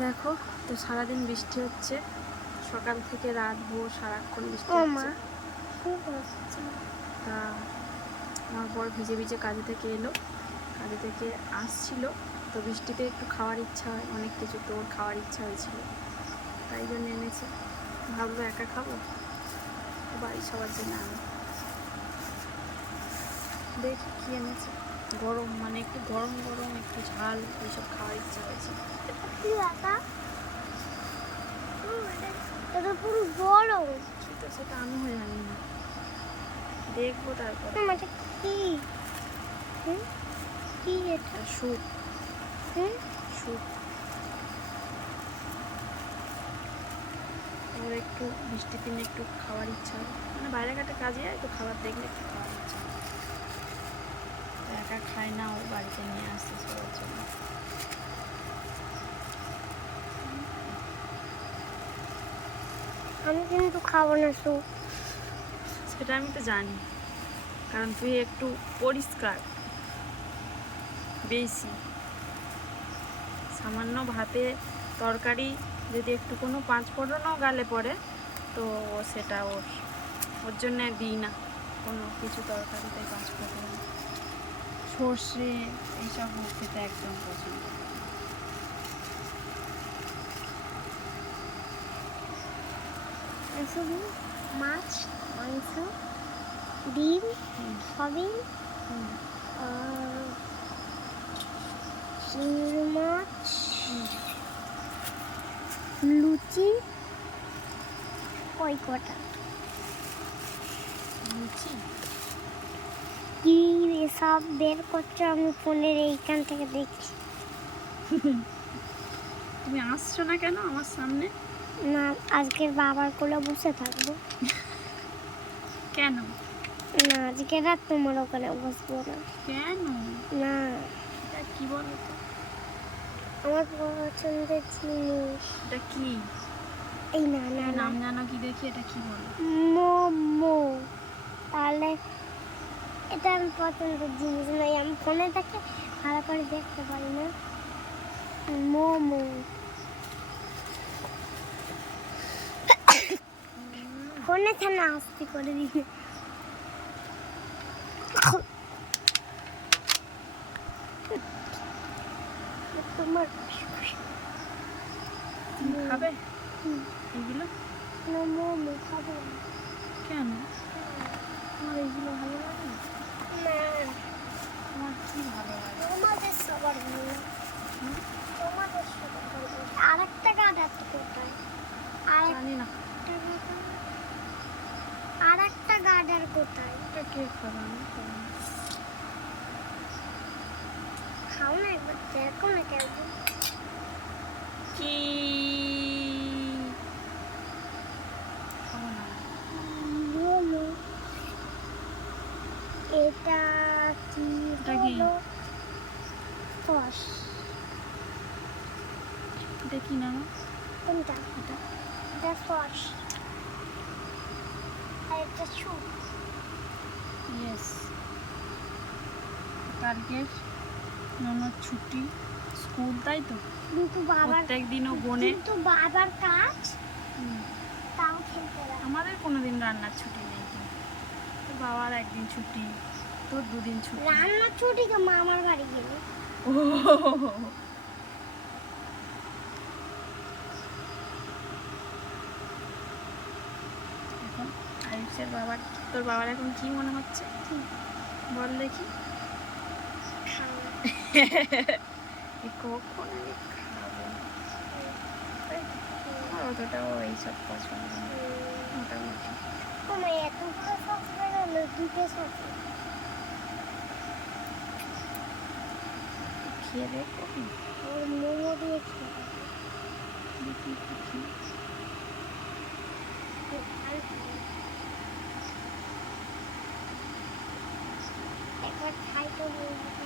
দেখো তো সারাদিন বৃষ্টি হচ্ছে। সকাল থেকে রাত ভোর সারাক্ষণ বৃষ্টি হচ্ছে। তা আমার বর ভিজে ভিজে কাজে থেকে এলো। কাজে থেকে আসছিল তো বৃষ্টিতে একটু খাওয়ার ইচ্ছা হয় অনেক কিছু তো ওর খাওয়ার ইচ্ছা হয়েছিল। তাই জন্য এনেছে। ভাবলো একা খাব? বাড়ির সবার জন্য আনো দেখি কি এনেছে? গরম মানে একটু গরম গরম একটু ঝাল এইসব খাওয়ার ইচ্ছা হয়েছে পুরো বড় সেটা হয়ে জানি না। দেখব তারপরে। এটা কি? এটা? স্যুপ। হুম? স্যুপ। ওর একটু বৃষ্টির দিনে একটু খাওয়ার ইচ্ছা। মানে বাইরে ঘাটে কাজে যায় তো খাবার দেখলে একটু খাওয়ার ইচ্ছা। একা খায় না ও বাড়িতে নিয়ে আসছে সবার জন্য। আমি কিন্তু খাব না স্যুপ সেটা আমি তো জানি কারণ তুই একটু পরিষ্কার বেশি। সামান্য ভাতে তরকারি যদি একটু কোনো পাঁচ ফোড়নও গালে পড়ে তো সেটা ওর ওর জন্য দিই না। কোনো কিছু তরকারিতে পাঁচ ফোড়ন। সর্ষে এইসব খেতে একদম পছন্দ। শুধু মাছ মাংস ডিম সবই চিংড়ি মাছ লুচি ওই কটা? লুচি? কি এসব বের করছ আমি ফোনের এইখান থেকে দেখছি। তুমি আসছো না কেন আমার সামনে? না আজকের বাবার কোলে বসে থাকব। কেন? না আজকে রাত তোমার ওখানে বসবো না। কেন? না। এটা কি বলো আমার পছন্দের জিনিস। এটা কি? এই না না না নাম জানো কি দেখি এটা কি বলো মোমো তাহলে এটা আমি পছন্দের জিনিস নয় আমি ফোনে থেকে ভালো করে দেখতে পারি না। মোমো। ফোনে থানা আসতে করে দিই তোমার খাবে। এগুলো মোমো খাব। কেন? তোমার এগুলো ভালো লাগে আরেকটা গাছ আছে কোথায়? জানি না। গার্ডার কোথায়? এটা কে খাবে। খাও না একবার দেখো না কেমন কি খাব না মোমো এটা কি এটা কি? হলো? এটা কি নাম? কোনটা? এটা। এটা সস আর এটা স্যুপ ইয়েস কালকের ননদ ছুটি। স্কুল তাই তো? কিন্তু বাবার প্রত্যেক দিনও বনে। কিন্তু বাবার কাজ তাও খেলতে আমাদের কোনোদিন রান্নার ছুটি নেই। বাবার একদিন ছুটি তোর দুদিন ছুটি। রান্নার ছুটি তো মামার বাড়ি গেলে। এখন আয়ুষের বাবার তোর বাবার এখন কি মনে হচ্ছে? বল দেখি। কখন খাব? আমার অতটাও এইসব পছন্দ না মোটামুটি তোমার এতগুলো সস বেরোলো দুটো সস খেয়ে দেখব কি? ওর মোমো দিয়ে খেয়ে দেখি একটু খেয়ে। একবার খাই তো মোমো দিয়ে